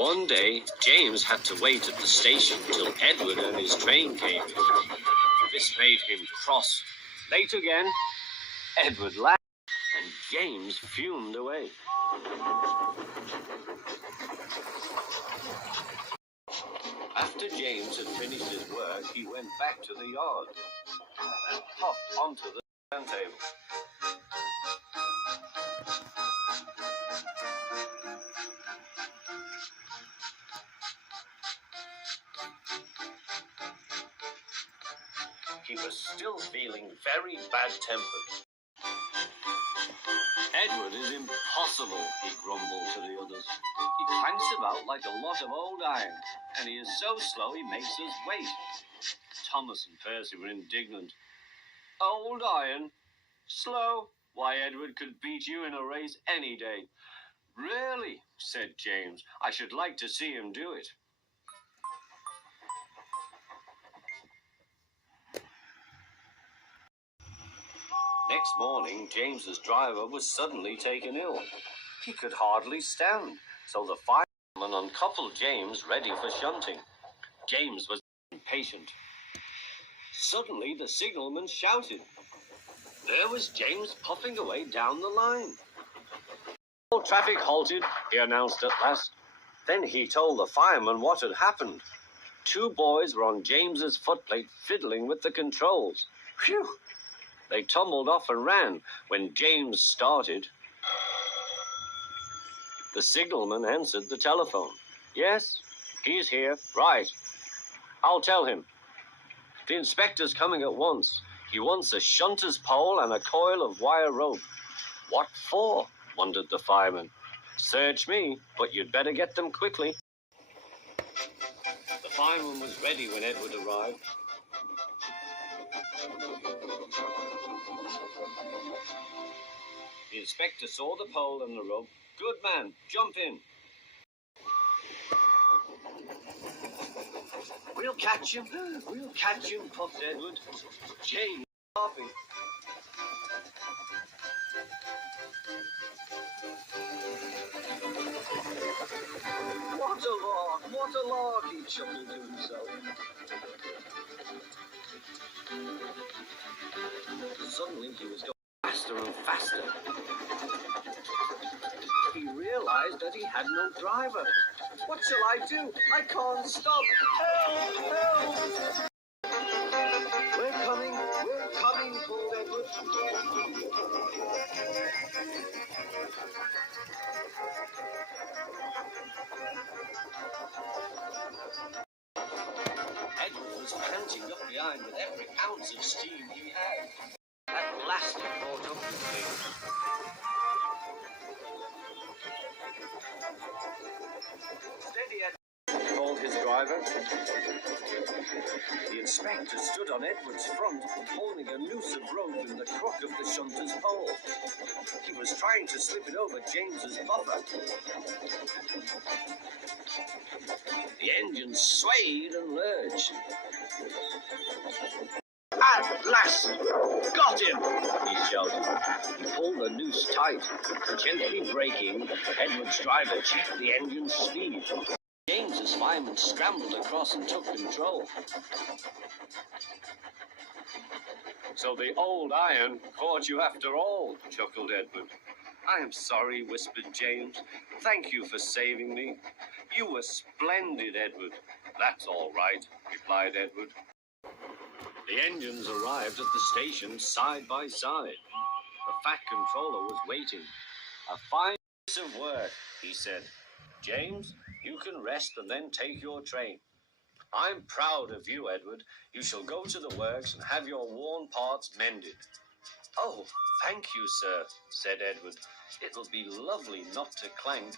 One day, James had to wait at the station till Edward and his train came. This made him cross. Late again, Edward laughed, and James fumed away. After James had finished his work, he went back to the yard and hopped onto the turntable. He was still feeling very bad-tempered. Edward is impossible, he grumbled to the others. He clanks about like a lot of old iron, and he is so slow he makes us wait. Thomas and Percy were indignant. Old iron? Slow? Why, Edward could beat you in a race any day. Really, said James, I should like to see him do it. Next morning, James's driver was suddenly taken ill. He could hardly stand, so the fireman uncoupled James ready for shunting. James was impatient. Suddenly, the signalman shouted. There was James puffing away down the line. All traffic halted, he announced at last. Then he told the fireman what had happened. 2 boys were on James's footplate fiddling with the controls. Phew! They tumbled off and ran when James started. The signalman answered the telephone. Yes, he's here. Right. I'll tell him. The inspector's coming at once. He wants a shunter's pole and a coil of wire rope. What for? Wondered the fireman. Search me, but you'd better get them quickly. The fireman was ready when Edward arrived. The inspector saw the pole and the rope. Good man, jump in. We'll catch him, puffed Edward. James laughing. What a lark, he chuckled to himself. Suddenly he was going faster and faster. He realized that he had no driver. What shall I do? I can't stop. Help! Help! We're coming, called Edward. Edward was panting up behind with every ounce of steam he had. At last he caught up with James. Steady, Edward, called his driver. The inspector stood on Edward's front, holding a noose of rope in the crook of the shunter's pole. He was trying to slip it over James's buffer. The engine swayed and lurched. At last! Got him! He shouted. He pulled the noose tight. Gently braking, Edward's driver checked the engine's speed. James's fireman scrambled across and took control. So the old iron caught you after all, chuckled Edward. I am sorry, whispered James. Thank you for saving me. You were splendid, Edward. That's all right, replied Edward. The engines arrived at the station side by side. The fat controller was waiting. A fine piece of work, he said. James, you can rest and then take your train. I'm proud of you, Edward. You shall go to the works and have your worn parts mended. Oh, thank you, sir, said Edward. It'll be lovely not to clank.